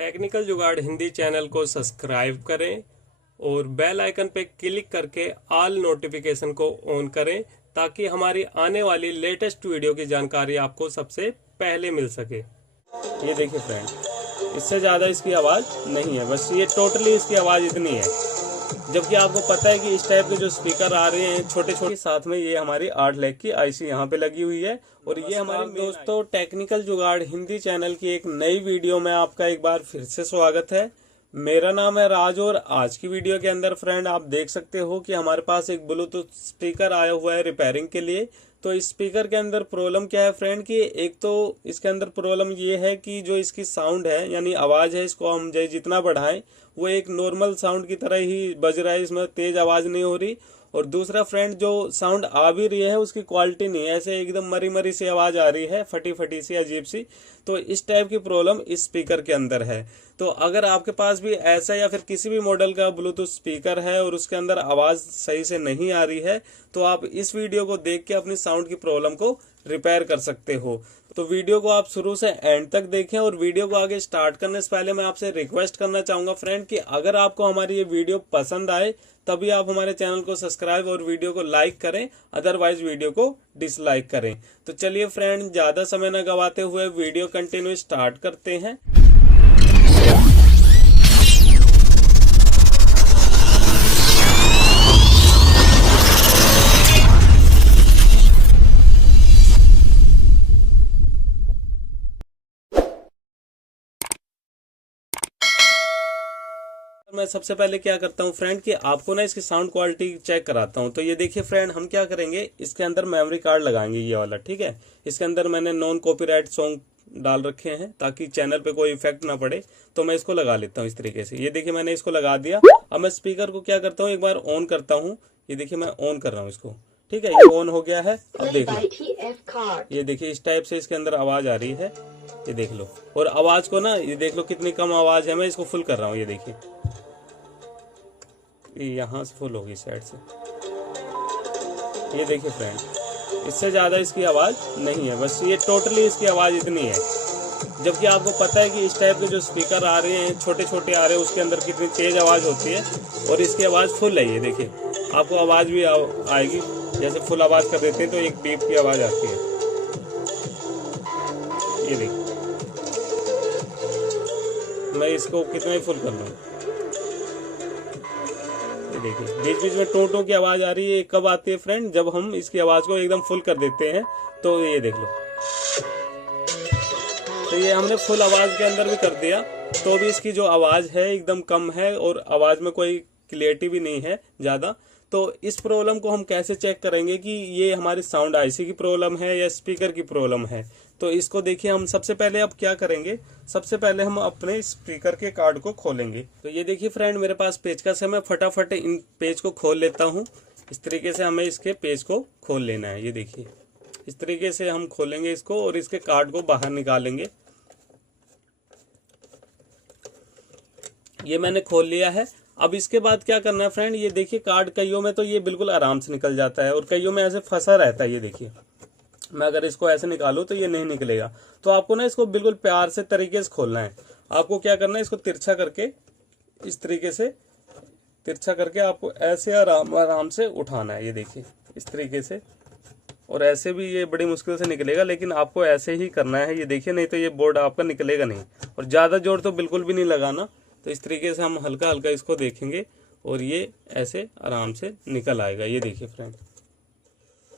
Technical जुगाड़ Hindi channel को subscribe करें और बेल आइकन पर क्लिक करके ऑल नोटिफिकेशन को ऑन करें ताकि हमारी आने वाली लेटेस्ट वीडियो की जानकारी आपको सबसे पहले मिल सके। ये देखिए फ्रेंड, इससे ज़्यादा इसकी आवाज़ नहीं है, बस ये टोटली इसकी आवाज़ इतनी है। जबकि आपको पता है कि इस टाइप के जो स्पीकर आ रहे हैं छोटे छोटे, साथ में ये हमारी 8 लाख की आईसी यहाँ पे लगी हुई है। और ये हमारे दोस्तों टेक्निकल जुगाड़ हिंदी चैनल की एक नई वीडियो में आपका एक बार फिर से स्वागत है। मेरा नाम है राज और आज की वीडियो के अंदर फ्रेंड आप देख सकते हो कि हमारे पास एक ब्लूटूथ स्पीकर आया हुआ है रिपेयरिंग के लिए। तो इस स्पीकर के अंदर प्रॉब्लम क्या है फ्रेंड कि एक तो इसके अंदर प्रॉब्लम ये है कि जो इसकी साउंड है यानी आवाज़ है, इसको हम जितना बढ़ाएं वो एक नॉर्मल साउंड की तरह ही बज रहा है, इसमें तेज आवाज़ नहीं हो रही। और दूसरा फ्रेंड, जो साउंड आ भी रही है उसकी क्वालिटी नहीं है, ऐसे एकदम मरी मरी सी आवाज़ आ रही है, फटी फटी सी, अजीब सी। तो इस टाइप की प्रॉब्लम इस स्पीकर के अंदर है। तो अगर आपके पास भी ऐसा या फिर किसी भी मॉडल का ब्लूटूथ स्पीकर है और उसके अंदर आवाज़ सही से नहीं आ रही है तो आप इस वीडियो को देख के अपनी साउंड की प्रॉब्लम को रिपेयर कर सकते हो। तो वीडियो को आप शुरू से एंड तक देखें। और वीडियो को आगे स्टार्ट करने से पहले मैं आपसे रिक्वेस्ट करना चाहूंगा फ्रेंड कि अगर आपको हमारी ये वीडियो पसंद आए तभी आप हमारे चैनल को सब्सक्राइब और वीडियो को लाइक करें, अदरवाइज वीडियो को डिसलाइक करें। तो चलिए फ्रेंड, ज्यादा समय न गवाते हुए वीडियो कंटिन्यू स्टार्ट करते हैं। मैं सबसे पहले क्या करता हूँ फ्रेंड कि आपको ना इसकी साउंड क्वालिटी चेक कराता हूँ। तो ये देखिए फ्रेंड, हम क्या करेंगे, इसके अंदर मेमोरी कार्ड लगाएंगे ये वाला, ठीक है। इसके अंदर मैंने नॉन कॉपीराइट सॉन्ग डाल रखे हैं ताकि चैनल पे कोई इफेक्ट ना पड़े। तो मैं इसको लगा लेता हूँ इस तरीके से। ये देखिए मैंने इसको लगा दिया। अब मैं स्पीकर को क्या करता हूँ, एक बार ऑन करता हूँ। ये देखिए मैं ऑन कर रहा हूँ इसको, ठीक है। ये ऑन हो गया है। अब देख लो, ये देखिए इस टाइप से इसके अंदर आवाज आ रही है, ये देख लो। और आवाज को ना ये देख लो कितनी कम आवाज है। मैं इसको फुल कर रहा हूँ, ये देखिए यहाँ से फुल होगी साइड से। ये देखिए फ्रेंड, इससे ज्यादा इसकी आवाज नहीं है, बस ये टोटली इसकी आवाज इतनी है। जबकि आपको पता है कि इस टाइप के जो स्पीकर आ रहे हैं छोटे छोटे आ रहे हैं उसके अंदर कितनी तेज आवाज होती है और इसकी आवाज फुल है। ये देखिए आपको आवाज भी आएगी, जैसे फुल आवाज कर देते हैं तो एक बीप की आवाज आती है। ये देखिए मैं इसको कितना ही फुल कर लूँ, देखिए बीच बीच में टोटो की आवाज आ रही है। कब आती है फ्रेंड, जब हम इसकी आवाज को एकदम फुल कर देते हैं। तो ये देख लो, तो ये हमने फुल आवाज के अंदर भी कर दिया तो भी इसकी जो आवाज है एकदम कम है और आवाज में कोई क्लियरिटी भी नहीं है ज्यादा। तो इस प्रॉब्लम को हम कैसे चेक करेंगे कि ये हमारी साउंड आईसी की प्रॉब्लम है या स्पीकर की प्रॉब्लम है। तो इसको देखिए, हम सबसे पहले अब क्या करेंगे, सबसे पहले हम अपने स्पीकर के कार्ड को खोलेंगे। तो ये देखिए फ्रेंड, मेरे पास पेचकस है, मैं फटाफट इन पेज को खोल लेता हूँ। इस तरीके से हमें इसके पेज को खोल लेना है। ये देखिए इस तरीके से हम खोलेंगे इसको और इसके कार्ड को बाहर निकालेंगे। ये मैंने खोल लिया है। अब इसके बाद क्या करना है फ्रेंड, ये देखिए कार्ड कईयों में तो ये बिल्कुल आराम से निकल जाता है और कईयों में ऐसे फंसा रहता है। ये देखिए मैं अगर इसको ऐसे निकालूं तो ये नहीं निकलेगा। तो आपको ना इसको बिल्कुल प्यार से तरीके से खोलना है। आपको क्या करना है, इसको तिरछा करके इस तरीके से तिरछा करके आपको ऐसे आराम से उठाना है। ये देखिए इस तरीके से, और ऐसे भी ये बड़ी मुश्किल से निकलेगा, लेकिन आपको ऐसे ही करना है। ये देखिए, नहीं तो ये बोर्ड आपका निकलेगा नहीं। और ज्यादा जोर तो बिल्कुल भी नहीं लगाना। तो इस तरीके से हम हल्का हल्का इसको देखेंगे और ये ऐसे आराम से निकल आएगा। ये देखिए फ्रेंड,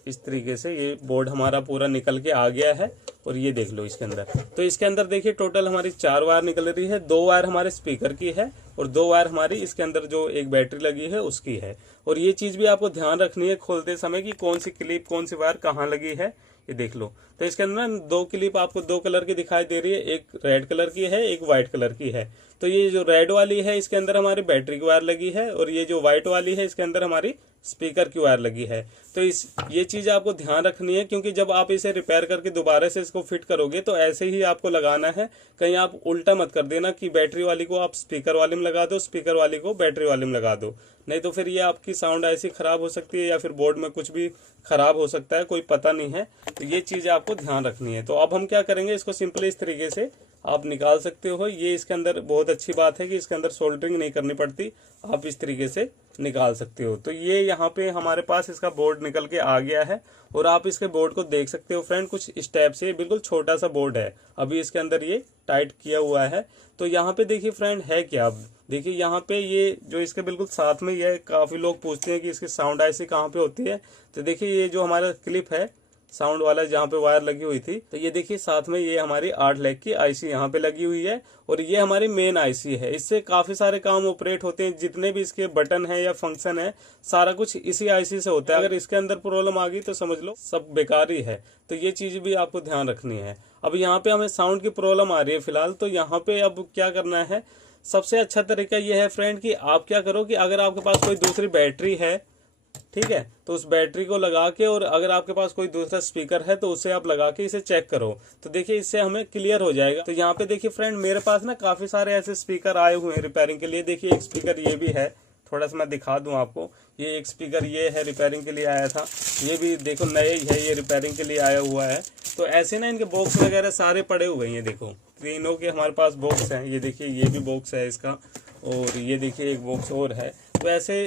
इस तरीके से ये बोर्ड हमारा पूरा निकल के आ गया है। और ये देख लो इसके अंदर, तो इसके अंदर देखिए टोटल हमारी 4 वायर निकल रही है। 2 वायर हमारे स्पीकर की है और 2 वायर हमारी इसके अंदर जो एक बैटरी लगी है उसकी है। और ये चीज भी आपको ध्यान रखनी है खोलते समय कि कौन सी क्लिप कौन सी वायर कहाँ लगी है। ये देख लो, तो इसके अंदर 2 क्लिप आपको 2 कलर की दिखाई दे रही है, एक रेड कलर की है, एक व्हाइट कलर की है। तो ये जो रेड वाली है इसके अंदर हमारी बैटरी की वायर लगी है और ये जो व्हाइट वाली है इसके अंदर हमारी स्पीकर की वायर लगी है। तो ये चीज आपको ध्यान रखनी है, क्योंकि जब आप इसे रिपेयर करके दोबारा से इसको फिट करोगे तो ऐसे ही आपको लगाना है। कहीं आप उल्टा मत कर देना कि बैटरी वाली को आप स्पीकर वाले में लगा दो, स्पीकर वाली को बैटरी वाले में लगा दो, नहीं तो फिर ये आपकी साउंड ऐसी खराब हो सकती है या फिर बोर्ड में कुछ भी खराब हो सकता है, कोई पता नहीं है। तो ये चीज आपको ध्यान रखनी है। तो अब हम क्या करेंगे, इसको सिंपली इस तरीके से आप निकाल सकते हो। ये इसके अंदर बहुत अच्छी बात है कि इसके अंदर सोल्डरिंग नहीं करनी पड़ती, आप इस तरीके से निकाल सकते हो। तो ये यहाँ पे हमारे पास इसका बोर्ड निकल के आ गया है और आप इसके बोर्ड को देख सकते हो फ्रेंड, कुछ स्टेप से बिल्कुल छोटा सा बोर्ड है, अभी इसके अंदर ये टाइट किया हुआ है। तो यहाँ पे देखिए फ्रेंड है क्या, अब देखिए यहाँ पे ये जो इसके बिल्कुल साथ में, ये काफी लोग पूछते हैं कि इसकी साउंड आईसी कहाँ पे होती है। तो देखिए ये जो हमारा क्लिप है साउंड वाला जहाँ पे वायर लगी हुई थी, तो ये देखिए साथ में ये हमारी 8 लैग की आईसी यहाँ पे लगी हुई है और ये हमारी मेन आईसी है। इससे काफी सारे काम ऑपरेट होते हैं, जितने भी इसके बटन है या फंक्शन है सारा कुछ इसी आईसी से होता है। अगर इसके अंदर प्रॉब्लम आ गई तो समझ लो सब बेकार ही है। तो ये चीज भी आपको ध्यान रखनी है। अब यहाँ पे हमें साउंड की प्रॉब्लम आ रही है फिलहाल, तो यहाँ पे अब क्या करना है, सबसे अच्छा तरीका ये है फ्रेंड कि आप क्या करो कि अगर आपके पास कोई दूसरी बैटरी है, ठीक है, तो उस बैटरी को लगा के, और अगर आपके पास कोई दूसरा स्पीकर है तो उसे आप लगा के इसे चेक करो। तो देखिए इससे हमें क्लियर हो जाएगा। तो यहाँ पे देखिए फ्रेंड मेरे पास ना काफी सारे ऐसे स्पीकर आए हुए हैं रिपेयरिंग के लिए। देखिए एक स्पीकर ये भी है, थोड़ा सा मैं दिखा दूं आपको। ये एक स्पीकर ये है, रिपेयरिंग के लिए आया था। ये भी देखो नए ही है, ये रिपेयरिंग के लिए आया हुआ है। तो ऐसे ना इनके बॉक्स वगैरह सारे पड़े हुए हैं। देखो तीनों के हमारे पास बॉक्स हैं। ये देखिए ये भी बॉक्स है इसका, और ये देखिए एक बॉक्स और है। तो ऐसे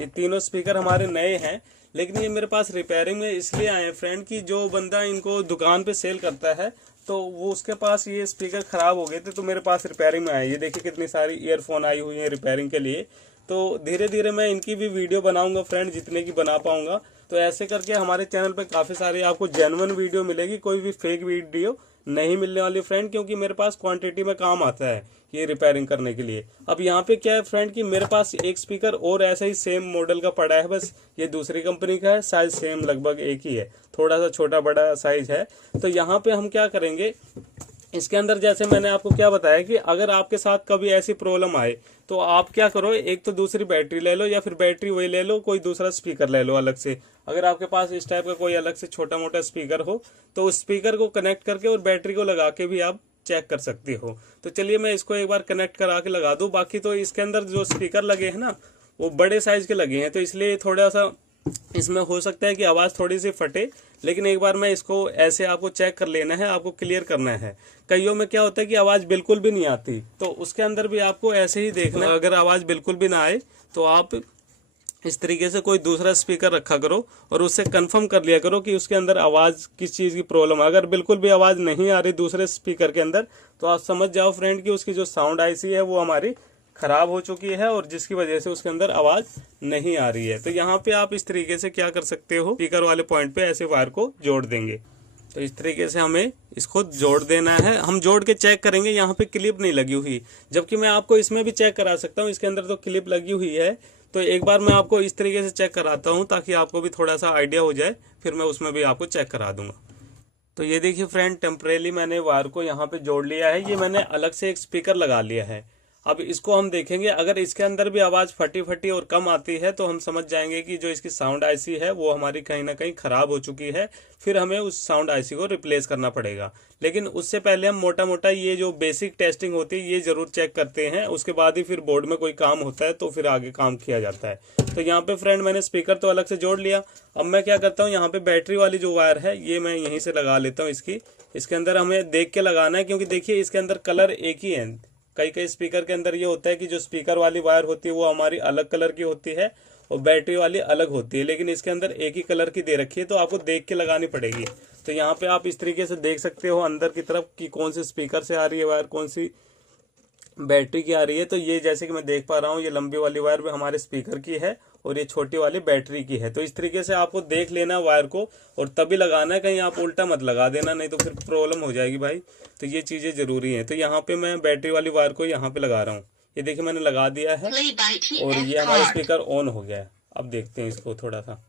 ये तीनों स्पीकर हमारे नए हैं, लेकिन ये मेरे पास रिपेयरिंग में इसलिए आए फ्रेंड कि जो बंदा इनको दुकान पे सेल करता है तो वो उसके पास ये स्पीकर खराब हो गए थे, तो मेरे पास रिपेयरिंग में आए। ये देखिए कितनी सारी ईयरफोन आई हुई है रिपेयरिंग के लिए। तो धीरे धीरे मैं इनकी भी वीडियो बनाऊंगा फ्रेंड, जितने की बना पाऊंगा। तो ऐसे करके हमारे चैनल पे काफी सारी आपको जेन्युइन वीडियो मिलेगी, कोई भी फेक वीडियो नहीं मिलने वाली फ्रेंड, क्योंकि मेरे पास क्वांटिटी में काम आता है ये रिपेयरिंग करने के लिए। अब यहाँ पे क्या है फ्रेंड कि मेरे पास एक स्पीकर और ऐसा ही सेम मॉडल का पड़ा है, बस ये दूसरी कंपनी का है, साइज सेम लगभग एक ही है, थोड़ा सा छोटा बड़ा साइज है। तो यहाँ पे हम क्या करेंगे, इसके अंदर जैसे मैंने आपको क्या बताया कि अगर आपके साथ कभी ऐसी प्रॉब्लम आए तो आप क्या करो, एक तो दूसरी बैटरी ले लो, या फिर बैटरी वही ले लो, कोई दूसरा स्पीकर ले लो अलग से। अगर आपके पास इस टाइप का कोई अलग से छोटा मोटा स्पीकर हो तो उस स्पीकर को कनेक्ट करके और बैटरी को लगा के भी आप चेक कर सकती हो। तो चलिए मैं इसको एक बार कनेक्ट करा के लगा दूं। बाकी तो इसके अंदर जो स्पीकर लगे हैं ना वो बड़े साइज के लगे हैं, तो इसलिए थोड़ा सा इसमें हो सकता है कि आवाज थोड़ी सी फटे, लेकिन एक बार मैं इसको ऐसे आपको चेक कर लेना है, आपको क्लियर करना है। कईयों में क्या होता है कि आवाज बिल्कुल भी नहीं आती, तो उसके अंदर भी आपको ऐसे ही देखना है। अगर आवाज बिल्कुल भी ना आए तो आप इस तरीके से कोई दूसरा स्पीकर रखा करो और उससे कंफर्म कर लिया करो कि उसके अंदर आवाज किस चीज की प्रॉब्लम है। अगर बिल्कुल भी आवाज नहीं आ रही दूसरे स्पीकर के अंदर तो आप समझ जाओ फ्रेंड कि उसकी जो साउंड आईसी है वो हमारी खराब हो चुकी है और जिसकी वजह से उसके अंदर आवाज नहीं आ रही है। तो यहाँ पे आप इस तरीके से क्या कर सकते हो, स्पीकर वाले पॉइंट पे ऐसे वायर को जोड़ देंगे। तो इस तरीके से हमें इसको जोड़ देना है। हम जोड़ के चेक करेंगे, यहाँ पे क्लिप नहीं लगी हुई, जबकि मैं आपको इसमें भी चेक करा सकता हूँ। इसके अंदर तो क्लिप लगी हुई है, तो एक बार मैं आपको इस तरीके से चेक कराता हूँ ताकि आपको भी थोड़ा सा आइडिया हो जाए, फिर मैं उसमें भी आपको चेक करा दूंगा। तो ये देखिए फ्रेंड, टेम्परेली मैंने वायर को यहाँ पे जोड़ लिया है। ये मैंने अलग से एक स्पीकर लगा लिया है। अब इसको हम देखेंगे, अगर इसके अंदर भी आवाज फटी फटी और कम आती है तो हम समझ जाएंगे कि जो इसकी साउंड आईसी है वो हमारी कहीं ना कहीं खराब हो चुकी है, फिर हमें उस साउंड आईसी को रिप्लेस करना पड़ेगा। लेकिन उससे पहले हम मोटा मोटा ये जो बेसिक टेस्टिंग होती है ये जरूर चेक करते हैं, उसके बाद ही फिर बोर्ड में कोई काम होता है तो फिर आगे काम किया जाता है। तो यहाँ पे फ्रेंड मैंने स्पीकर तो अलग से जोड़ लिया। अब मैं क्या करता हूँ, यहाँ पे बैटरी वाली जो वायर है ये मैं यहीं से लगा लेता हूँ। इसके अंदर हमें देख के लगाना है, क्योंकि देखिए इसके अंदर कलर एक ही है। कई कई स्पीकर के अंदर ये होता है कि जो स्पीकर वाली वायर होती है वो हमारी अलग कलर की होती है और बैटरी वाली अलग होती है, लेकिन इसके अंदर एक ही कलर की दे रखी है, तो आपको देख के लगानी पड़ेगी। तो यहाँ पे आप इस तरीके से देख सकते हो अंदर की तरफ कि कौन सी स्पीकर से आ रही है वायर, कौन सी बैटरी की आ रही है। तो ये जैसे कि मैं देख पा रहा हूँ, ये लंबी वाली वायर भी हमारे स्पीकर की है और ये छोटी वाली बैटरी की है। तो इस तरीके से आपको देख लेना वायर को और तभी लगाना है, कहीं आप उल्टा मत लगा देना, नहीं तो फिर प्रॉब्लम हो जाएगी भाई। तो ये चीजें जरूरी है। तो यहाँ पे मैं बैटरी वाली वायर को यहाँ पे लगा रहा हूँ। ये देखिए मैंने लगा दिया है और ये हमारा स्पीकर ऑन हो गया है। अब देखते हैं इसको थोड़ा सा,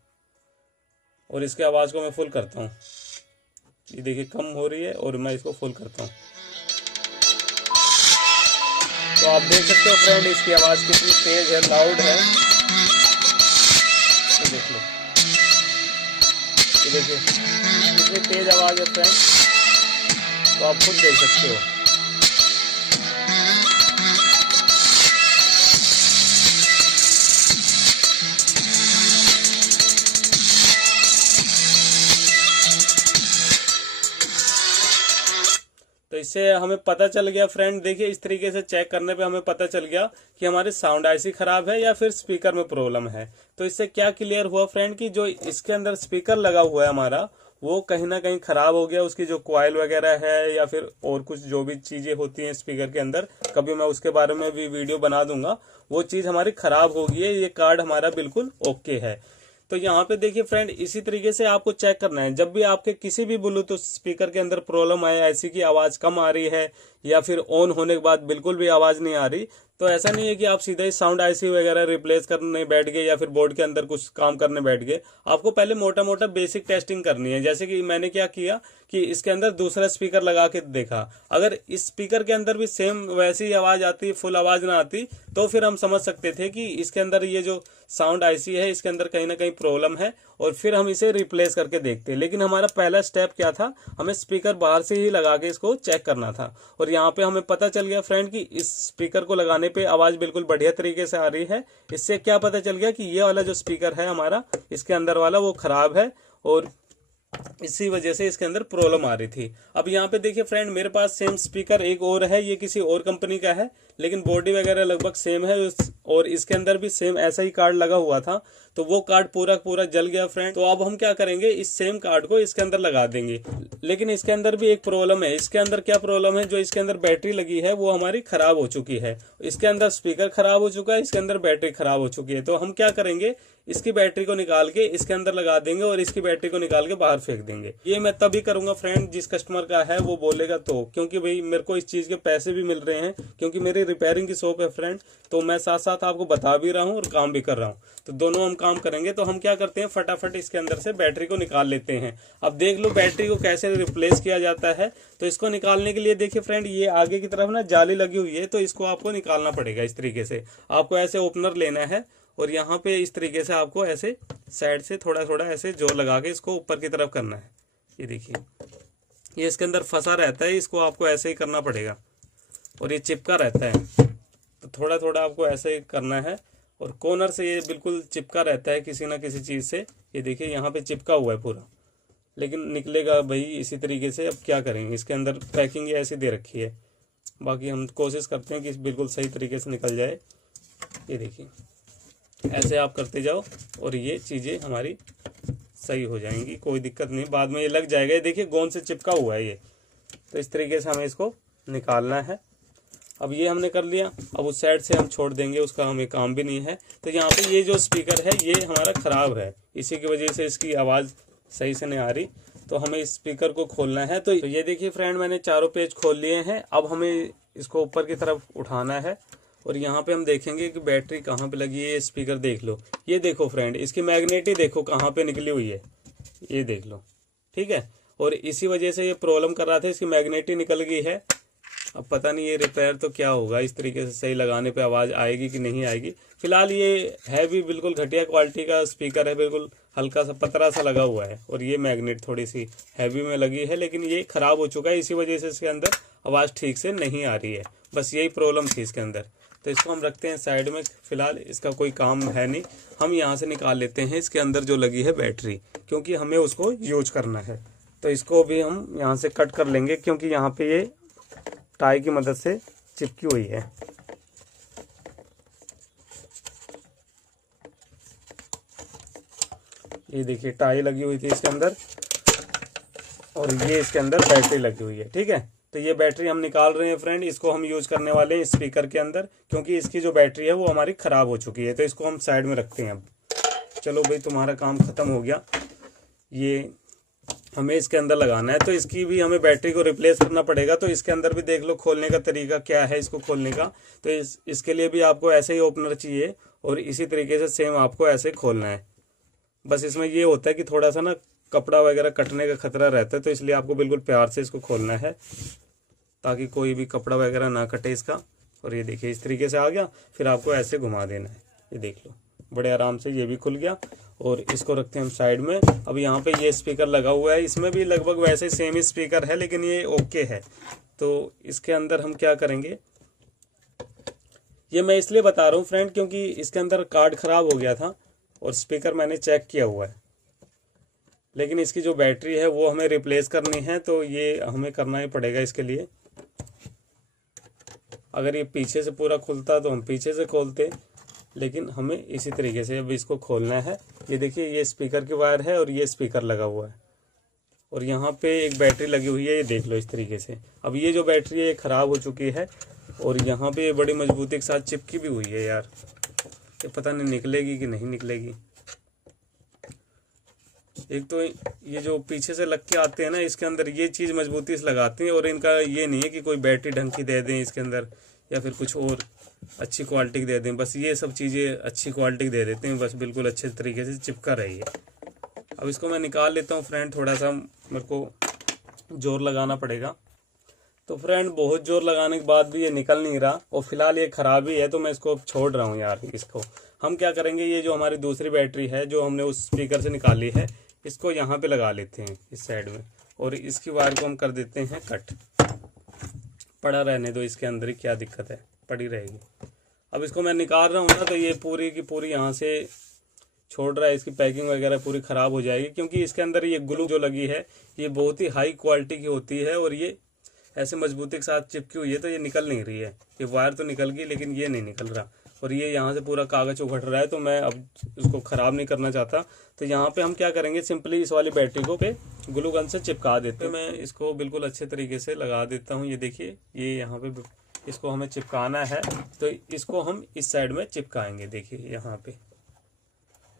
और इसकी आवाज को मैं फुल करता हूँ। ये देखिए कम हो रही है और मैं इसको फुल करता हूँ। तो आप देख सकते हो फ्रेंड इसकी आवाज कितनी तेज है, लाउड है। ये देख लो, ये देखिए कितनी तेज आवाज है फ्रेंड, तो आप खुद देख सकते हो। तो इससे हमें पता चल गया फ्रेंड, देखिए इस तरीके से चेक करने पे हमें पता चल गया कि हमारी साउंड आईसी खराब है या फिर स्पीकर में प्रॉब्लम है। तो इससे क्या क्लियर हुआ फ्रेंड कि जो इसके अंदर स्पीकर लगा हुआ है हमारा, वो कहीं ना कहीं खराब हो गया। उसकी जो कॉइल वगैरह है या फिर और कुछ जो भी चीजें होती हैं स्पीकर के अंदर, कभी मैं उसके बारे में भी वीडियो बना दूंगा, वो चीज हमारी खराब हो गई है। ये कार्ड हमारा बिल्कुल ओके है। तो यहाँ पे देखिए फ्रेंड, इसी तरीके से आपको चेक करना है। जब भी आपके किसी भी ब्लूटूथ स्पीकर के अंदर प्रॉब्लम आए, ऐसी की आवाज कम आ रही है या फिर ऑन होने के बाद बिल्कुल भी आवाज नहीं आ रही, तो ऐसा नहीं है कि आप सीधा ही साउंड आईसी वगैरह रिप्लेस करने बैठ गए या फिर बोर्ड के अंदर कुछ काम करने बैठ गए। आपको पहले मोटा मोटा बेसिक टेस्टिंग करनी है। जैसे कि मैंने क्या किया कि इसके अंदर दूसरा स्पीकर लगा के देखा, अगर इस स्पीकर के अंदर भी सेम वैसी आवाज आती, फुल आवाज ना आती, तो फिर हम समझ सकते थे कि इसके अंदर ये जो साउंड आईसी है इसके अंदर कहीं ना कहीं प्रॉब्लम है, और फिर हम इसे रिप्लेस करके देखते। लेकिन हमारा पहला स्टेप क्या था, हमें स्पीकर बाहर से ही लगा के इसको चेक करना था। और यहाँ पे हमें पता चल गया फ्रेंड कि इस स्पीकर को लगाने पे आवाज बिल्कुल बढ़िया तरीके से आ रही है। इससे क्या पता चल गया कि ये वाला जो स्पीकर है हमारा, इसके अंदर वाला, वो खराब है और इसी वजह से इसके अंदर प्रॉब्लम आ रही थी। अब यहाँ पे देखिए फ्रेंड, मेरे पास सेम स्पीकर एक और है, ये किसी और कंपनी का है, लेकिन बॉडी वगैरह लगभग सेम है, और इसके अंदर भी सेम ऐसा ही कार्ड लगा हुआ था। तो वो कार्ड पूरा जल गया फ्रेंड। तो अब हम क्या करेंगे, इस सेम कार्ड को इसके अंदर लगा देंगे। लेकिन इसके अंदर भी एक प्रॉब्लम है। इसके अंदर क्या प्रॉब्लम है, जो इसके अंदर बैटरी लगी है वो हमारी खराब हो चुकी है। इसके अंदर स्पीकर खराब हो चुका है, इसके अंदर बैटरी खराब हो चुकी है। तो हम क्या करेंगे, इसकी बैटरी को निकाल के इसके अंदर लगा देंगे और इसकी बैटरी को निकाल के बाहर फेंक देंगे। ये मैं तभी करूंगा फ्रेंड जिस कस्टमर का है वो बोलेगा तो, क्योंकि भाई मेरे को इस चीज के पैसे भी मिल रहे हैं, क्योंकि मेरी रिपेयरिंग की शॉप है फ्रेंड। तो मैं साथ साथ आपको बता भी रहा हूँ और काम भी कर रहा हूँ, तो दोनों हम काम करेंगे। तो हम क्या करते हैं, फटाफट इसके अंदर से बैटरी को निकाल लेते हैं। अब देख लो बैटरी को कैसे रिप्लेस किया जाता है। तो इसको निकालने के लिए देखिए फ्रेंड, ये आगे की तरफ ना जाली लगी हुई है, तो इसको आपको निकालना पड़ेगा। इस तरीके से आपको ऐसे ओपनर लेना है और यहाँ पे इस तरीके से आपको ऐसे साइड से थोड़ा थोड़ा ऐसे जोर लगा के इसको ऊपर की तरफ करना है। ये देखिए, ये इसके अंदर फंसा रहता है, इसको आपको ऐसे ही करना पड़ेगा और ये चिपका रहता है, तो थोड़ा थोड़ा आपको ऐसे ही करना है। और कॉर्नर से ये बिल्कुल चिपका रहता है किसी ना किसी चीज़ से। ये देखिए यहाँ पे चिपका हुआ है पूरा, लेकिन निकलेगा भाई इसी तरीके से। अब क्या करेंगे, इसके अंदर पैकिंग ऐसी दे रखी है, बाकी हम कोशिश करते हैं कि बिल्कुल सही तरीके से निकल जाए। ये देखिए, ऐसे आप करते जाओ और ये चीज़ें हमारी सही हो जाएंगी, कोई दिक्कत नहीं, बाद में ये लग जाएगा। ये देखिए गोंद से चिपका हुआ है ये, तो इस तरीके से हमें इसको निकालना है। अब ये हमने कर लिया, अब उस साइड से हम छोड़ देंगे, उसका हमें काम भी नहीं है। तो यहाँ पे ये जो स्पीकर है ये हमारा ख़राब है, इसी की वजह से इसकी आवाज़ सही से नहीं आ रही। तो हमें इस स्पीकर को खोलना है। तो ये देखिए फ्रेंड, मैंने चारों पेज खोल लिए हैं। अब हमें इसको ऊपर की तरफ उठाना है और यहाँ पे हम देखेंगे कि बैटरी कहाँ पे लगी है। ये स्पीकर देख लो, ये देखो फ्रेंड, इसकी मैग्नेट ही देखो कहाँ पे निकली हुई है, ये देख लो, ठीक है। और इसी वजह से ये प्रॉब्लम कर रहा था, इसकी मैग्नेट ही निकल गई है। अब पता नहीं ये रिपेयर तो क्या होगा, इस तरीके से सही लगाने पे आवाज़ आएगी कि नहीं आएगी। फिलहाल ये है भी बिल्कुल घटिया क्वालिटी का स्पीकर है, बिल्कुल हल्का सा पतला सा लगा हुआ है, और ये मैग्नेट थोड़ी सी हैवी में लगी है, लेकिन ये ख़राब हो चुका है। इसी वजह से इसके अंदर आवाज़ ठीक से नहीं आ रही है, बस यही प्रॉब्लम थी इसके अंदर। तो इसको हम रखते हैं साइड में, फिलहाल इसका कोई काम है नहीं। हम यहाँ से निकाल लेते हैं इसके अंदर जो लगी है बैटरी, क्योंकि हमें उसको यूज करना है। तो इसको भी हम यहाँ से कट कर लेंगे, क्योंकि यहाँ पे ये टाई की मदद से चिपकी हुई है। ये देखिए टाई लगी हुई थी इसके अंदर, और ये इसके अंदर बैटरी लगी हुई है, ठीक है। तो ये बैटरी हम निकाल रहे हैं फ्रेंड, इसको हम यूज करने वाले हैं स्पीकर के अंदर, क्योंकि इसकी जो बैटरी है वो हमारी ख़राब हो चुकी है। तो इसको हम साइड में रखते हैं। अब चलो भाई, तुम्हारा काम ख़त्म हो गया। ये हमें इसके अंदर लगाना है, तो इसकी भी हमें बैटरी को रिप्लेस करना पड़ेगा। तो इसके अंदर भी देख लो खोलने का तरीका क्या है इसको खोलने का। तो इसके लिए भी आपको ऐसे ही ओपनर चाहिए, और इसी तरीके से सेम आपको ऐसे खोलना है। बस इसमें ये होता है कि थोड़ा सा ना कपड़ा वगैरह कटने का खतरा रहता है, तो इसलिए आपको बिल्कुल प्यार से इसको खोलना है, ताकि कोई भी कपड़ा वगैरह ना कटे इसका। और ये देखिए इस तरीके से आ गया, फिर आपको ऐसे घुमा देना है। ये देख लो बड़े आराम से ये भी खुल गया, और इसको रखते हैं हम साइड में। अब यहाँ पे ये स्पीकर लगा हुआ है, इसमें भी लगभग वैसे सेम ही स्पीकर है, लेकिन ये ओके है। तो इसके अंदर हम क्या करेंगे, ये मैं इसलिए बता रहा हूँ फ्रेंड, क्योंकि इसके अंदर कार्ड ख़राब हो गया था और स्पीकर मैंने चेक किया हुआ है, लेकिन इसकी जो बैटरी है वो हमें रिप्लेस करनी है। तो ये हमें करना ही पड़ेगा इसके लिए। अगर ये पीछे से पूरा खुलता तो हम पीछे से खोलते, लेकिन हमें इसी तरीके से अब इसको खोलना है। ये देखिए, ये स्पीकर की वायर है और ये स्पीकर लगा हुआ है और यहाँ पे एक बैटरी लगी हुई है, ये देख लो इस तरीके से। अब ये जो बैटरी है ये ख़राब हो चुकी है और यहाँ पे ये बड़ी मजबूती के साथ चिपकी भी हुई है यार। ये पता नहीं निकलेगी कि नहीं निकलेगी। एक तो ये जो पीछे से लग के आते हैं ना, इसके अंदर ये चीज़ मजबूती से लगाते हैं और इनका ये नहीं है कि कोई बैटरी ढंग की दे दें इसके अंदर या फिर कुछ और अच्छी क्वालिटी की दे दें। बस ये सब चीज़ें अच्छी क्वालिटी की दे देते हैं, बस बिल्कुल अच्छे तरीके से चिपका रही है। अब इसको मैं निकाल लेता हूँ फ्रेंड, थोड़ा सा मेरे को जोर लगाना पड़ेगा। तो फ्रेंड बहुत जोर लगाने के बाद भी ये निकल नहीं रहा और फिलहाल ये ख़राब ही है, तो मैं इसको अब छोड़ रहा हूँ यार। इसको हम क्या करेंगे, ये जो हमारी दूसरी बैटरी है जो हमने उस स्पीकर से निकाली है, इसको यहाँ पे लगा लेते हैं इस साइड में और इसकी वायर को हम कर देते हैं कट। पड़ा रहने दो इसके अंदर ही, क्या दिक्कत है, पड़ी रहेगी। अब इसको मैं निकाल रहा हूँ ना, तो ये पूरी की पूरी यहाँ से छोड़ रहा है, इसकी पैकिंग वगैरह पूरी ख़राब हो जाएगी, क्योंकि इसके अंदर ये ग्लू जो लगी है ये बहुत ही हाई क्वालिटी की होती है और ये ऐसे मजबूती के साथ चिपकी हुई है, तो ये निकल नहीं रही है। ये वायर तो निकल गई लेकिन ये नहीं निकल रहा और ये यहाँ से पूरा कागज़ उघट रहा है, तो मैं अब इसको ख़राब नहीं करना चाहता। तो यहाँ पे हम क्या करेंगे, सिंपली इस वाली बैटरी को पे ग्लू गन से चिपका देते हैं। मैं इसको बिल्कुल अच्छे तरीके से लगा देता हूँ। ये देखिए, ये यहाँ पे इसको हमें चिपकाना है, तो इसको हम इस साइड में चिपकाएंगे, देखिए यहाँ पे।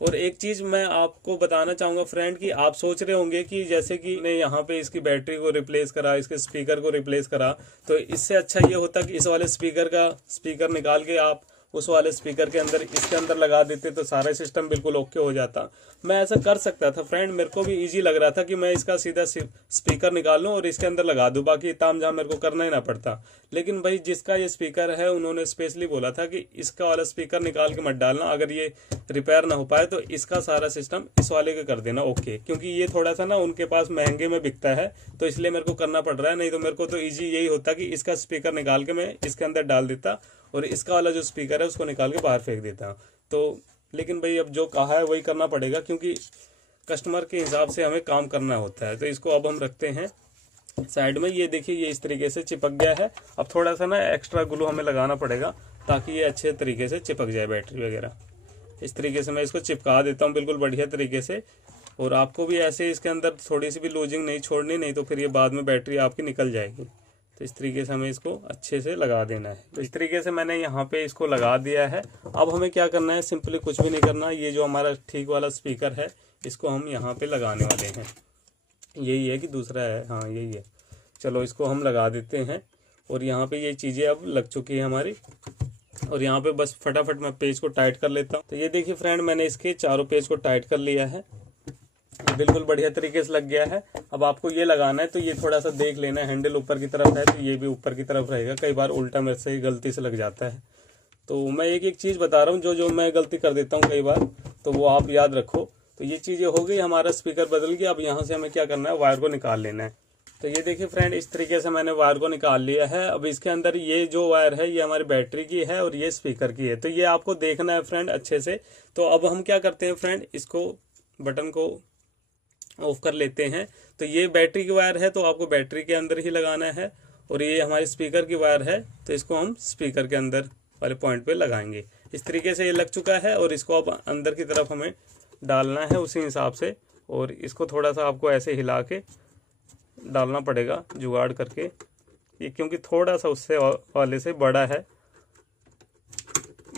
और एक चीज़ मैं आपको बताना चाहूँगा फ्रेंड कि आप सोच रहे होंगे कि जैसे कि मैं यहाँ पे इसकी बैटरी को रिप्लेस करा, इसके स्पीकर को रिप्लेस करा, तो इससे अच्छा ये होता कि इस वाले स्पीकर निकाल के आप उस वाले स्पीकर के अंदर इसके अंदर लगा देते तो सारा सिस्टम बिल्कुल ओके हो जाता। मैं ऐसा कर सकता था फ्रेंड, मेरे को भी इजी लग रहा था कि मैं इसका सीधा स्पीकर निकाल लूँ और इसके अंदर लगा दूँ, बाकी तामझाम मेरे को करना ही ना पड़ता। लेकिन भाई जिसका ये स्पीकर है उन्होंने स्पेशली बोला था कि इसका वाला स्पीकर निकाल के मत डालना, अगर ये रिपेयर ना हो पाए तो इसका सारा सिस्टम इस वाले का कर देना ओके, क्योंकि ये थोड़ा सा ना उनके पास महंगे में बिकता है, तो इसलिए मेरे को करना पड़ रहा है। नहीं तो मेरे को तो ईजी यही होता कि इसका स्पीकर निकाल के मैं इसके अंदर डाल देता और इसका वाला जो स्पीकर है उसको निकाल के बाहर फेंक देता। तो लेकिन भाई अब जो कहा है वही करना पड़ेगा, क्योंकि कस्टमर के हिसाब से हमें काम करना होता है। तो इसको अब हम रखते हैं साइड में। ये देखिए, ये इस तरीके से चिपक गया है। अब थोड़ा सा ना एक्स्ट्रा ग्लू हमें लगाना पड़ेगा ताकि ये अच्छे तरीके से चिपक जाए बैटरी वगैरह। इस तरीके से मैं इसको चिपका देता हूँ बिल्कुल बढ़िया तरीके से। और आपको भी ऐसे इसके अंदर थोड़ी सी भी लूजिंग नहीं छोड़नी, नहीं तो फिर ये बाद में बैटरी आपकी निकल जाएगी। तो इस तरीके से हमें इसको अच्छे से लगा देना है। तो इस तरीके से मैंने यहाँ पे इसको लगा दिया है। अब हमें क्या करना है, सिंपली कुछ भी नहीं करना। ये जो हमारा ठीक वाला स्पीकर है इसको हम यहाँ पे लगाने वाले हैं। यही है कि दूसरा है, हाँ यही है। चलो इसको हम लगा देते हैं और यहाँ पे ये चीज़ें अब लग चुकी है हमारी। और यहाँ पे बस फटाफट मैं पेज को टाइट कर लेता हूँ। तो ये देखिए फ्रेंड, मैंने इसके चारों पेज को टाइट कर लिया है, बिल्कुल बढ़िया तरीके से लग गया है। अब आपको ये लगाना है तो ये थोड़ा सा देख लेना, हैंडल ऊपर की तरफ है तो ये भी ऊपर की तरफ रहेगा। कई बार उल्टा मेरे से गलती से लग जाता है, तो मैं एक एक चीज़ बता रहा हूँ जो मैं गलती कर देता हूँ कई बार, तो वो आप याद रखो। तो ये चीज़ें हो गई, हमारा स्पीकर बदल गया। अब यहाँ से हमें क्या करना है, वायर को निकाल लेना है। तो ये देखिए फ्रेंड, इस तरीके से मैंने वायर को निकाल लिया है। अब इसके अंदर ये जो वायर है ये हमारी बैटरी की है और ये स्पीकर की है, तो ये आपको देखना है फ्रेंड अच्छे से। तो अब हम क्या करते हैं फ्रेंड, इसको बटन को ऑफ कर लेते हैं। तो ये बैटरी की वायर है तो आपको बैटरी के अंदर ही लगाना है, और ये हमारी स्पीकर की वायर है तो इसको हम स्पीकर के अंदर वाले पॉइंट पे लगाएंगे। इस तरीके से ये लग चुका है और इसको अब अंदर की तरफ हमें डालना है उसी हिसाब से। और इसको थोड़ा सा आपको ऐसे हिला के डालना पड़ेगा जुगाड़ करके, ये क्योंकि थोड़ा सा उससे वाले से बड़ा है।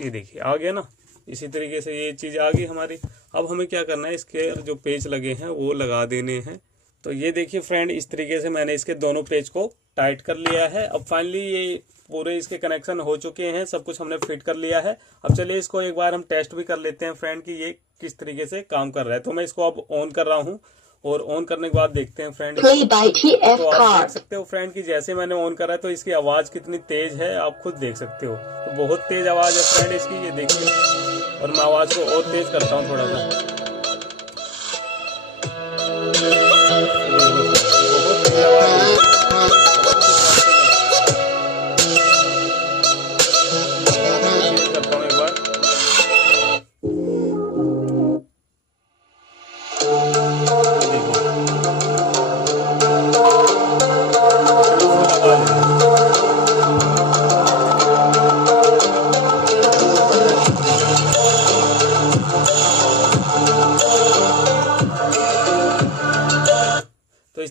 ये देखिए आ गया ना, इसी तरीके से ये चीज़ आ गई हमारी। अब हमें क्या करना है, इसके जो पेज लगे हैं वो लगा देने हैं। तो ये देखिए फ्रेंड, इस तरीके से मैंने इसके दोनों पेज को टाइट कर लिया है। अब फाइनली ये पूरे इसके कनेक्शन हो चुके हैं, सब कुछ हमने फिट कर लिया है। अब चलिए इसको एक बार हम टेस्ट भी कर लेते हैं फ्रेंड कि ये किस तरीके से काम कर रहा है। तो मैं इसको अब ऑन कर रहा हूँ और ऑन करने के बाद देखते हैं फ्रेंड। तो आप देख सकते हो फ्रेंड कि जैसे मैंने ऑन करा है तो इसकी आवाज़ कितनी तेज है, आप खुद देख सकते हो। तो बहुत तेज आवाज़ है फ्रेंड इसकी, ये देखिए। और मैं आवाज़ को और तेज करता हूँ थोड़ा सा, बहुत तेज आवाज़ है। करता हूँ एक बार,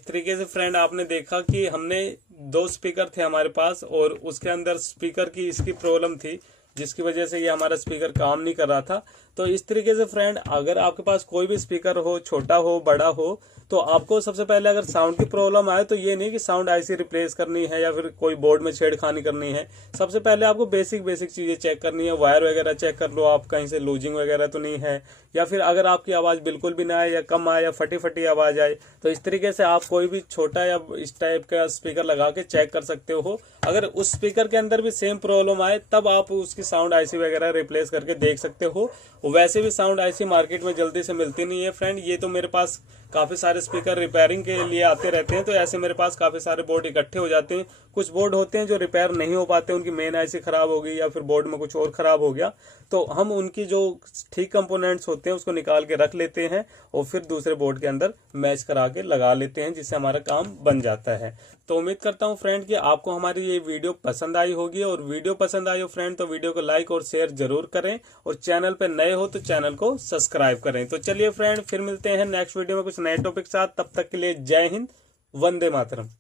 तरीके से फ्रेंड आपने देखा कि हमने 2 स्पीकर थे हमारे पास और उसके अंदर स्पीकर की इसकी प्रॉब्लम थी, जिसकी वजह से ये हमारा स्पीकर काम नहीं कर रहा था। तो इस तरीके से फ्रेंड अगर आपके पास कोई भी स्पीकर हो, छोटा हो बड़ा हो, तो आपको सबसे पहले अगर साउंड की प्रॉब्लम आए तो ये नहीं कि साउंड आईसी रिप्लेस करनी है या फिर कोई बोर्ड में छेड़खानी करनी है। सबसे पहले आपको बेसिक चीजें चेक करनी है। वायर वगैरह चेक कर लो आप, कहीं से लूजिंग वगैरह तो नहीं है, या फिर अगर आपकी आवाज बिल्कुल भी ना आए या कम आए या फटी फटी आवाज आए, तो इस तरीके से आप कोई भी छोटा या इस टाइप का स्पीकर लगा के चेक कर सकते हो। अगर उस स्पीकर के अंदर भी सेम प्रॉब्लम आए तब आप उसकी साउंड आईसी वगैरह रिप्लेस करके देख सकते हो। वैसे भी साउंड आईसी मार्केट में जल्दी से मिलती नहीं है फ्रेंड। ये तो मेरे पास काफी सारे स्पीकर रिपेयरिंग के लिए आते रहते हैं, तो ऐसे मेरे पास काफी सारे बोर्ड इकट्ठे हो जाते हैं। कुछ बोर्ड होते हैं जो रिपेयर नहीं हो पाते, उनकी मेन आईसी खराब हो गई या फिर बोर्ड में कुछ और खराब हो गया, तो हम उनकी जो ठीक कंपोनेंट्स होते हैं उसको निकाल के रख लेते हैं और फिर दूसरे बोर्ड के अंदर मैच करा के लगा लेते हैं, जिससे हमारा काम बन जाता है। तो उम्मीद करता हूं फ्रेंड कि आपको हमारी ये वीडियो पसंद आई होगी, और वीडियो पसंद आई हो फ्रेंड तो वीडियो को लाइक और शेयर जरूर करें, और चैनल पे नए हो तो चैनल को सब्सक्राइब करें। तो चलिए फ्रेंड, फिर मिलते हैं नेक्स्ट वीडियो में कुछ नए टॉपिक साथ। तब तक के लिए जय हिंद, वंदे मातरम।